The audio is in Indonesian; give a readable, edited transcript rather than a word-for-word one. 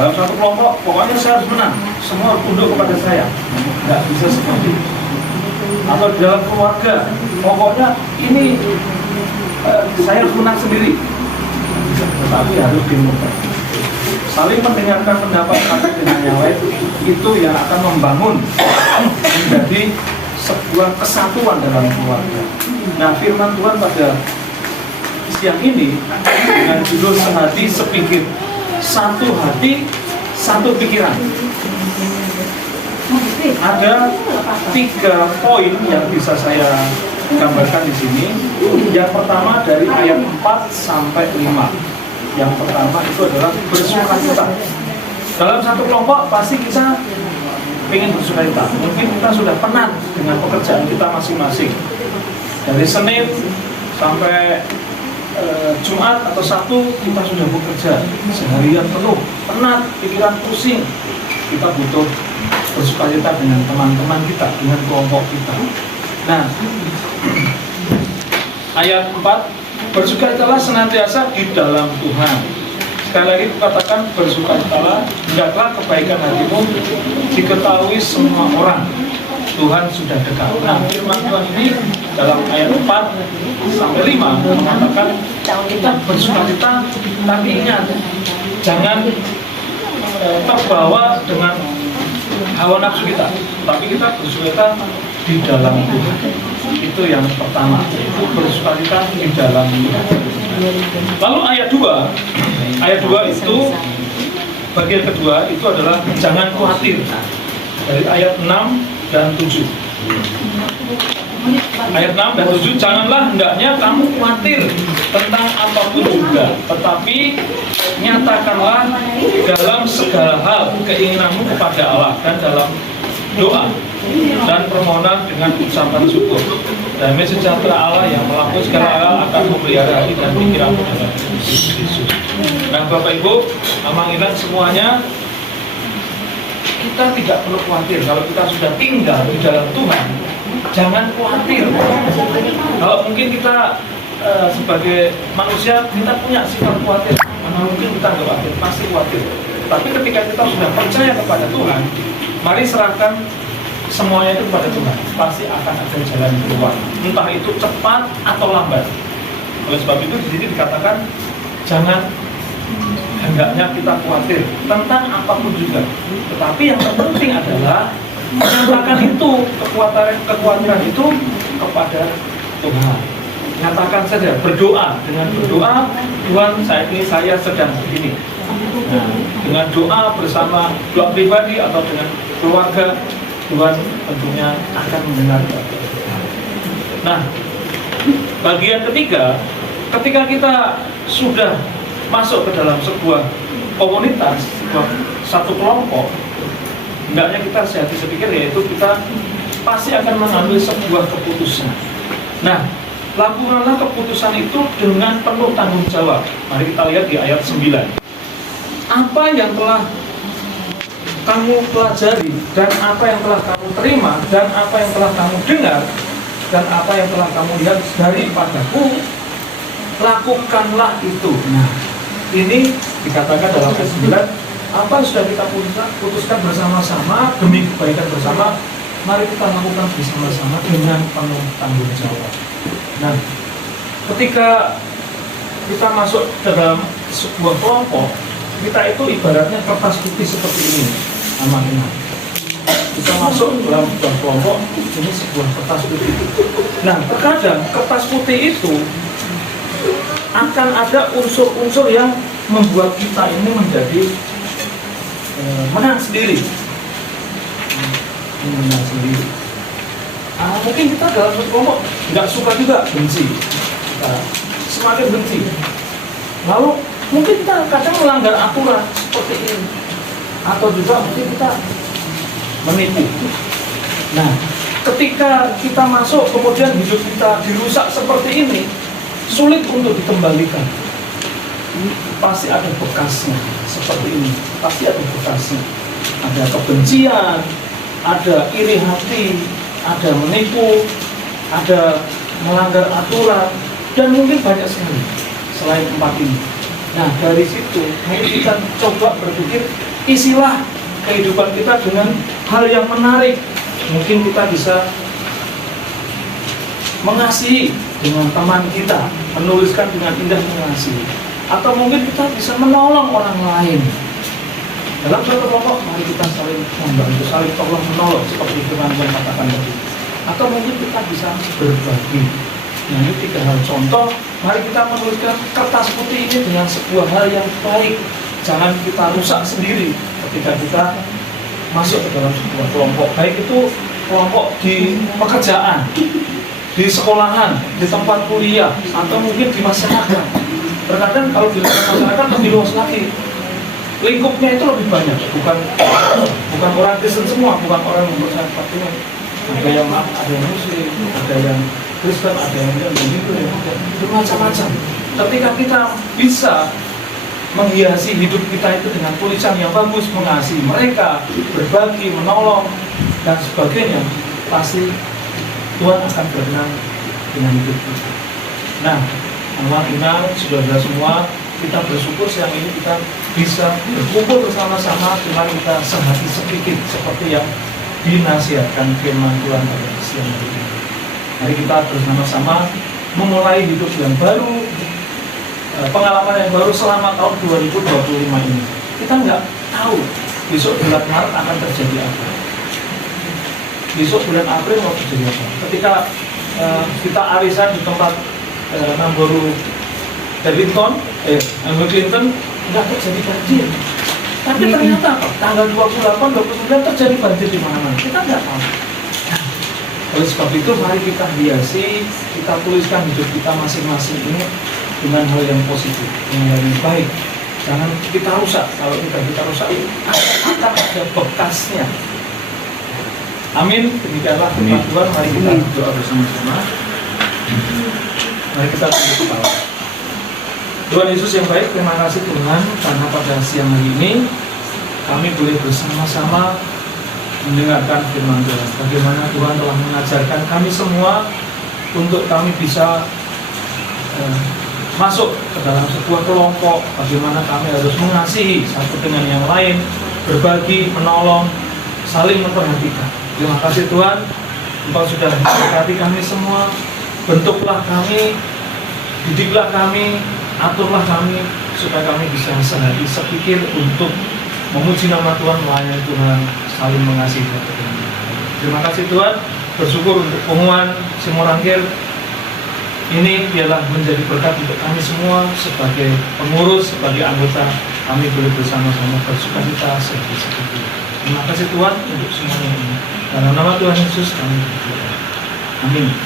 Dalam satu kelompok, pokoknya saya harus menang, semua harus tunduk kepada saya. Nggak bisa seperti itu. Atau di dalam keluarga, pokoknya ini saya harus menang sendiri. Tetapi harus demokrasi. Saling mendengarkan pendapat satu dengan yang lain, itu yang akan membangun menjadi sebuah kesatuan dalam keluarga. Nah, firman Tuhan pada siang ini dengan judul sehati sepikir, satu hati, satu pikiran. Ada 3 poin yang bisa saya gambarkan di sini. Yang pertama dari ayat 4 sampai 5. Yang pertama itu adalah bersukacita. Dalam satu kelompok pasti kita ingin bersukacita. Mungkin kita sudah penat dengan pekerjaan kita masing-masing. Dari Senin sampai Jumat atau Sabtu kita sudah bekerja seharian penuh, penat, pikiran pusing. Kita butuh bersukacita dengan teman-teman kita, dengan kelompok kita. Nah, ayat 4, bersukacitalah senantiasa di dalam Tuhan. Sekali lagi katakan bersukacitalah, hendaklah kebaikan hatimu diketahui semua orang. Tuhan sudah dekat. Nah, firman Tuhan ini dalam ayat 4 sampai 5 mengatakan kita bersukacita, tapi ingat jangan terbawa dengan hawa nafsu kita, tapi kita bersukacita di dalam Tuhan. Itu yang pertama, itu bersukacita di dalam Tuhan. Lalu ayat 2 itu bagian kedua itu adalah jangan khawatir. Dari ayat 6 dan 7. Ayat 6 dan 7, janganlah hendaknya kamu khawatir tentang apapun juga, tetapi nyatakanlah dalam segala hal keinginanmu kepada Allah dan dalam doa dan permohonan dengan ucapan syukur. Damai sejahtera Allah yang melampaui segala hal akan memelihara hati dan pikiranmu dalam Yesus. Nah, Bapak Ibu, amanginan semuanya, kita tidak perlu khawatir. Kalau kita sudah tinggal di dalam Tuhan, jangan khawatir. Kalau mungkin kita sebagai manusia, kita punya sifat khawatir. Mana mungkin kita nggak khawatir, pasti khawatir. Tapi ketika kita sudah percaya kepada Tuhan, mari serahkan semuanya itu kepada Tuhan. Pasti akan ada jalan keluar. Entah itu cepat atau lambat. Oleh sebab itu di sini dikatakan jangan hendaknya kita khawatir tentang apapun juga. Tetapi yang terpenting adalah menyatakan itu kekhawatiran itu kepada Tuhan. Nyatakan saja, berdoa. Dengan berdoa, Tuhan saya sedang begini. Nah, dengan doa bersama, doa pribadi atau dengan keluarga, Tuhan tentunya akan mendengar. Nah, bagian ketiga, ketika kita sudah masuk ke dalam sebuah komunitas, satu kelompok, hendaknya kita sehati sepikir, yaitu kita pasti akan mengambil sebuah keputusan. Nah, lakukanlah keputusan itu dengan penuh tanggung jawab. Mari kita lihat di ayat 9. Apa yang telah kamu pelajari, dan apa yang telah kamu terima, dan apa yang telah kamu dengar, dan apa yang telah kamu lihat daripadaku, lakukanlah itu. Nah, ini dikatakan dalam ayat 9, apa yang sudah kita putuskan bersama-sama demi kebaikan bersama, mari kita lakukan bersama-sama dengan penuh tanggung jawab. Nah, ketika kita masuk dalam sebuah kelompok, kita itu ibaratnya kertas putih seperti ini, amanah. Kita masuk dalam sebuah kelompok, ini sebuah kertas putih. Nah, terkadang kertas putih itu akan ada unsur-unsur yang membuat kita ini menjadi menang sendiri. Menang sendiri. Mungkin kita dalam satu kelompok nggak suka juga, benci. Semakin benci. Lalu mungkin kita kadang melanggar aturan seperti ini, atau juga mungkin kita menipu. Nah, ketika kita masuk kemudian hidup kita dirusak seperti ini, sulit untuk dikembalikan. Pasti ada bekasnya seperti ini, pasti ada bekasnya. Ada kebencian, ada iri hati, ada menipu, ada melanggar aturan, dan mungkin banyak sekali selain 4 ini. Nah dari situ mari kita coba berpikir, isilah kehidupan kita dengan hal yang menarik. Mungkin kita bisa mengasihi dengan teman kita, menuliskan dengan indah mengasihi, atau mungkin kita bisa menolong orang lain. Dalam suatu kelompok, mari kita saling membantu, saling tolong menolong seperti firman Tuhan katakan tadi. Atau mungkin kita bisa berbagi. Nah ini 3 hal contoh. Mari kita menuliskan kertas putih ini dengan sebuah hal yang baik. Jangan kita rusak sendiri ketika kita masuk ke dalam sebuah kelompok. Baik itu kelompok di pekerjaan, di sekolahan, di tempat kuliah, atau mungkin di masyarakat. Terkadang kalau di masyarakat lebih luas lagi, lingkupnya itu lebih banyak, bukan orang Kristen semua, bukan orang yang percaya Patriot. Ada yang Muslim, ada yang Kristen, ada yang begitu, macam-macam. Ketika kita bisa menghiasi hidup kita itu dengan tulisan yang bagus, mengasihi mereka, berbagi, menolong, dan sebagainya, pasti Tuhan akan berkenan dengan hidup kita. Nah, teman-teman, saudara semua, kita bersyukur siang ini kita bisa berkumpul bersama-sama dengan kita sehati sedikit seperti yang dinasihatkan firman Tuhan pada siang hari ini. Mari kita bersama-sama memulai hidup yang baru, pengalaman yang baru selama tahun 2025 ini. Kita nggak tahu besok bulan Maret akan terjadi apa. Besok bulan April mau terjadi apa. Ketika kita arisan di tempat Namboru Darlington, Clinton, nggak terjadi banjir. Tapi ternyata tanggal 28, 29 terjadi banjir di mana-mana. Kita nggak tahu. Oleh sebab itu mari kita hiasi, kita tuliskan hidup kita masing-masing ini dengan hal yang positif, dengan hal yang baik. Jangan kita rusak. Kalau kita rusak, akan ada bekasnya. Amin. Demikianlah firman Tuhan. Mari kita berdoa bersama-sama. Mari kita tunduk kepala. Tuhan Yesus yang baik, terima kasih Tuhan karena pada siang hari ini kami boleh bersama-sama mendengarkan firman Tuhan. Bagaimana Tuhan telah mengajarkan kami semua untuk kami bisa masuk ke dalam sebuah kelompok. Bagaimana kami harus mengasihi satu dengan yang lain, berbagi, menolong, saling memperhatikan. Terima kasih Tuhan, Engkau sudah memberkati kami semua. Bentuklah kami, didiklah kami, aturlah kami supaya kami bisa sehari sepikir untuk memuji nama Tuhan, melayani Tuhan, saling mengasihi satu dengan yang lain. Terima kasih Tuhan, bersyukur untuk pengumuman Simorangkir ini biarlah menjadi berkat untuk kami semua sebagai pengurus, sebagai anggota, kami boleh bersama-sama bersukacita seperti itu. Terima kasih Tuhan untuk semuanya ini. Dalam nama Tuhan Yesus kami berdoa. Amin.